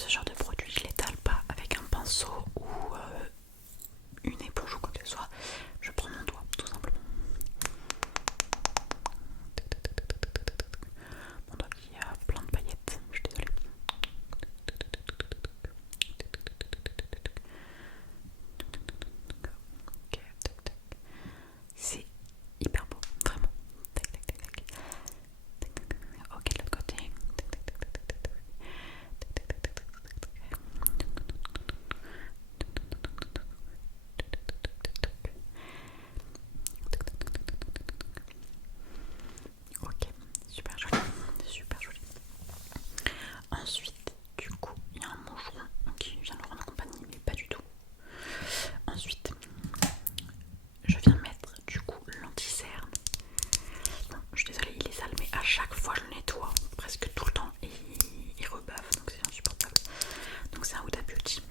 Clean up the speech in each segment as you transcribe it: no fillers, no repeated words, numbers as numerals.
ce genre de produit, je l'étale pas avec un pinceau ou une éponge ou quoi que ce soit. Je prends mon doigt, tout simplement. Mon doigt qui a plein de paillettes, je suis désolée. Ok, tac, tac. C'est hyper beau, vraiment. Tac, tac, tac, tac. Tac, tac, tac. Ok, de l'autre côté. Tac, tac, tac, tac, tac, tac, tac. Tac, tac, tac, tac, tac, tac, tac. Ok, super joli, super joli. Ensuite, du coup, il y a un moucheron qui vient le rendre en compagnie, mais pas du tout. Ensuite, je viens mettre du coup l'anti-cerne. Bon, je suis désolée, il est sale, mais à chaque fois je le nettoie, presque tout le temps, et il rebave, donc c'est insupportable. Donc c'est un Huda Beauty.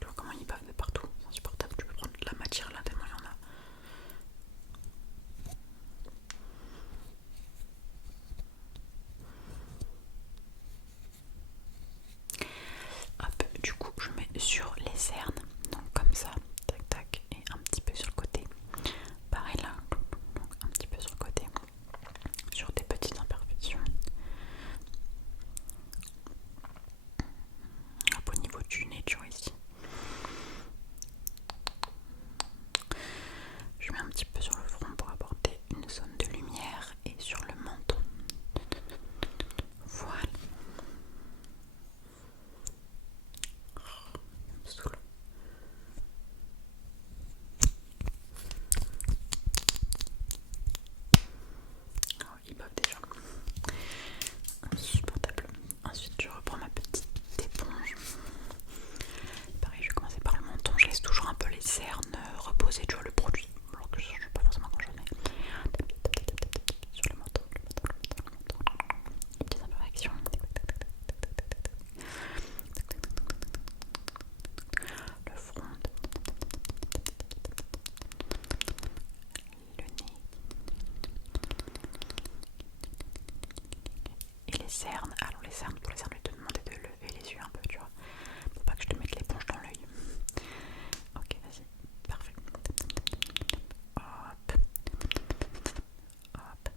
Tu vois comment il bave de partout, c'est insupportable. Tu peux prendre de la matière là, tellement il y en a. Hop, du coup je mets sur les cernes, donc comme ça, tac tac, et un petit peu sur le côté. Pareil là, un petit peu sur le côté, sur des petites imperfections. Hop, au niveau du nez, tu vois ici. Je mets un petit peu sur le front pour apporter une zone de lumière et sur le menton. Voilà. Sous le... Oh, il bave déjà. Insupportable. Ensuite, je reprends ma petite éponge. Pareil, je vais commencer par le menton. Je laisse toujours un peu les cernes reposer, tu vois, le produit. Alors que je ne sais pas forcément quand j'en ai. Sur le menton, les petites imperfections. Le front. Le nez. Et les cernes. Alors les cernes, pour les cernes, je vais te demander de lever les yeux un peu, tu vois. Pour pas que je te mette l'éponge dans l'œil. Ok, vas-y. Parfait. Hop. Hop.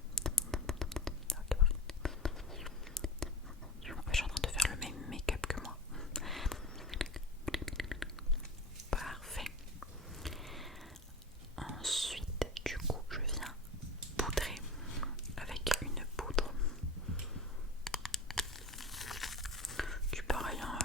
Ok, parfait. Je suis en train de faire le même make-up que moi. Parfait. Ensuite, du coup, je viens poudrer avec une poudre. Du pareil, hein,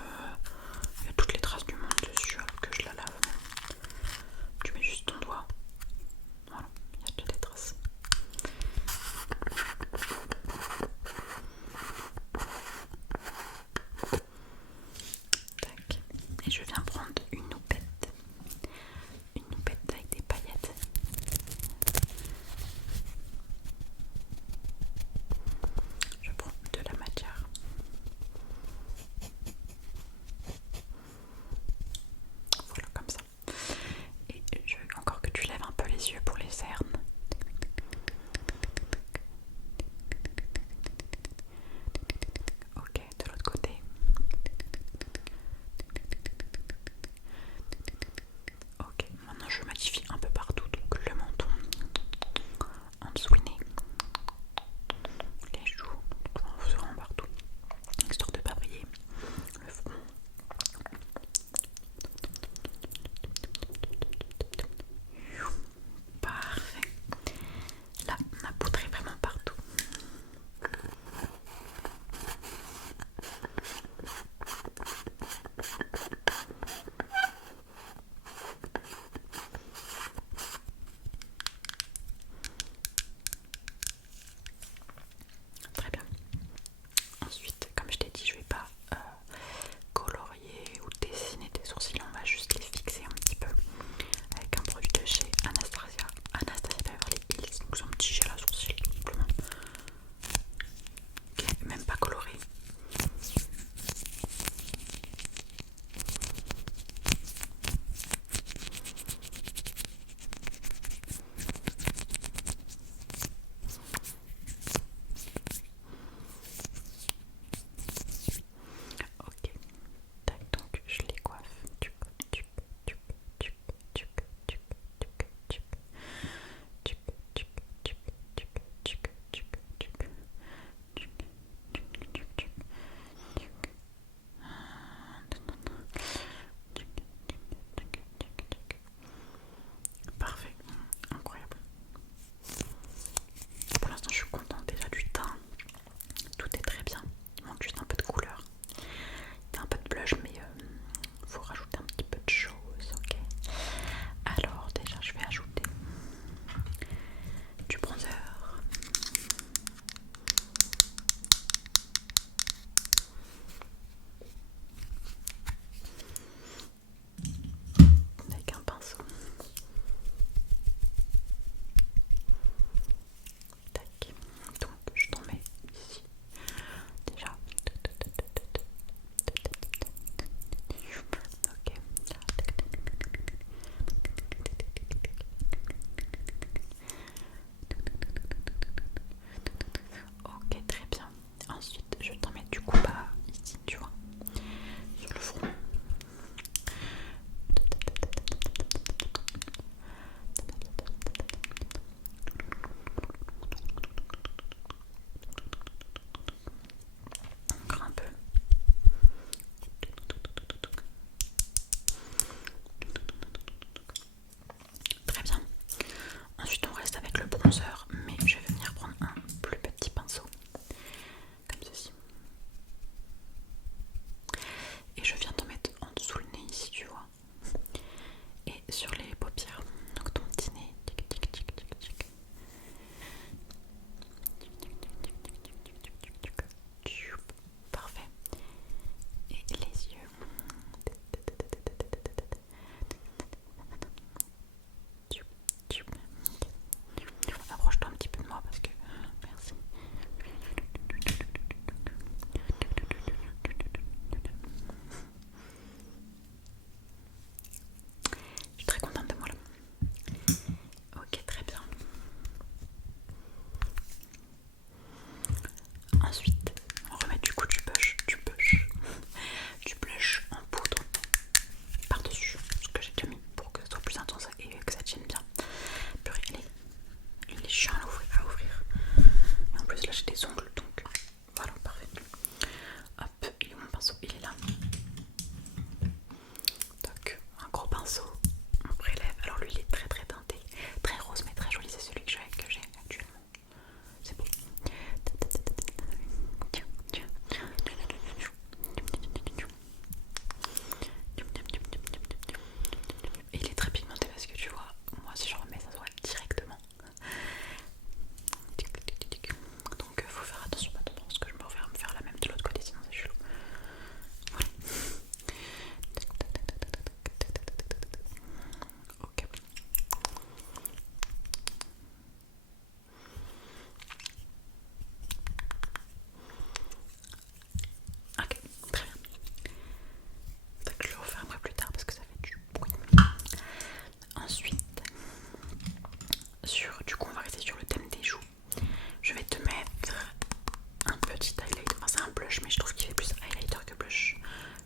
blush, mais je trouve qu'il fait plus highlighter que blush.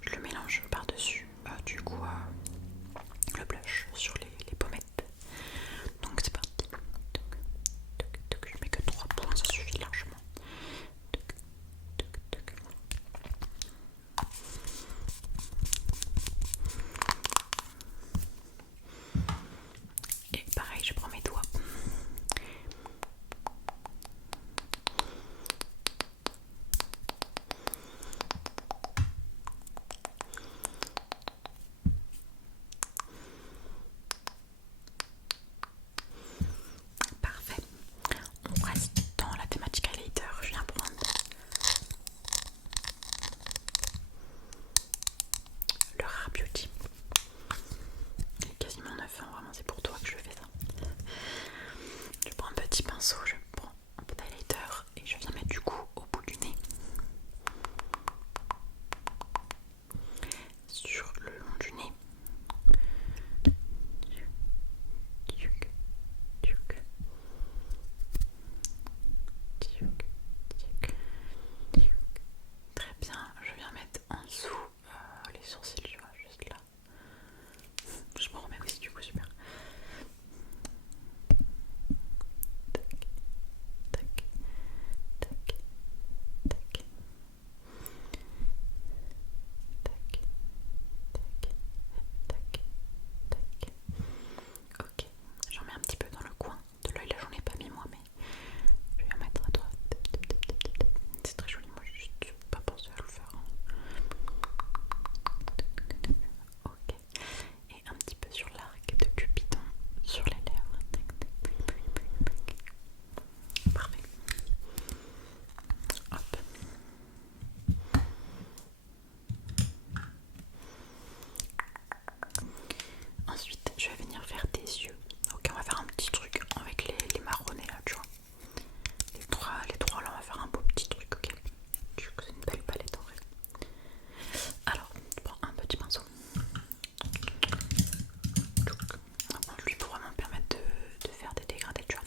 Je le mélange par-dessus, du coup, le blush sur les pommettes. Donc c'est parti. Je mets que 3 points, ça suffit largement. Et pareil, je prends mes doigts. Parfait. On reste dans la thématique highlighter. Je viens prendre le Rare Beauty. Il est quasiment 9 ans, vraiment c'est pour toi que je fais ça. Je prends un petit pinceau, je prends un peu d'highlighter et je viens mettre du coup au bout du nez. Sur le long du nez. Très bien, je viens mettre en dessous les sourcils, tu vois, juste là. Je me remets aussi du coup, super. Tac, tac, tac, tac, tac, tac, tac. Ok, j'en mets un petit peu dans le coin de l'œil, là j'en ai pas mis moi, mais je vais en mettre à droite. C'est très joli, moi j'ai juste pas pensé à le faire. Ok, et un petit peu sur l'arc de Cupidon, sur les lèvres. Parfait. Hop. Ensuite, je vais venir faire tes yeux. Ok, on va faire un petit truc avec les marronnés là, tu vois. Les trois là, on va faire un beau petit truc, ok. C'est une belle palette en vrai. Alors, tu prends un petit pinceau. On va prendre lui pour vraiment permettre de faire des dégradés, tu vois.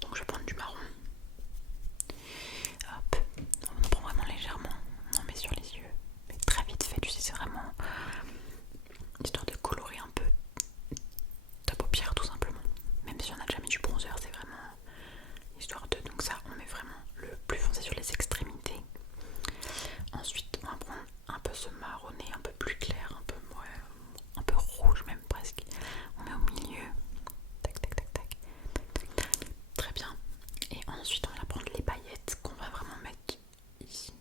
Donc je vais prendre du marron. Hop, on en prend vraiment légèrement. On en met sur les yeux. Mais très vite fait, tu sais, c'est vraiment histoire de colorer un peu ta paupière tout simplement. Même si on a déjà mis du bronzer, c'est vraiment histoire de. Donc ça, on met vraiment le plus foncé sur les extrémités. Ensuite, on va prendre un peu ce marronné, un peu plus clair, un peu rouge même presque. On met au milieu. Tac, tac, tac, tac, tac, tac, tac. Très bien. Et ensuite, on va prendre les paillettes qu'on va vraiment mettre ici.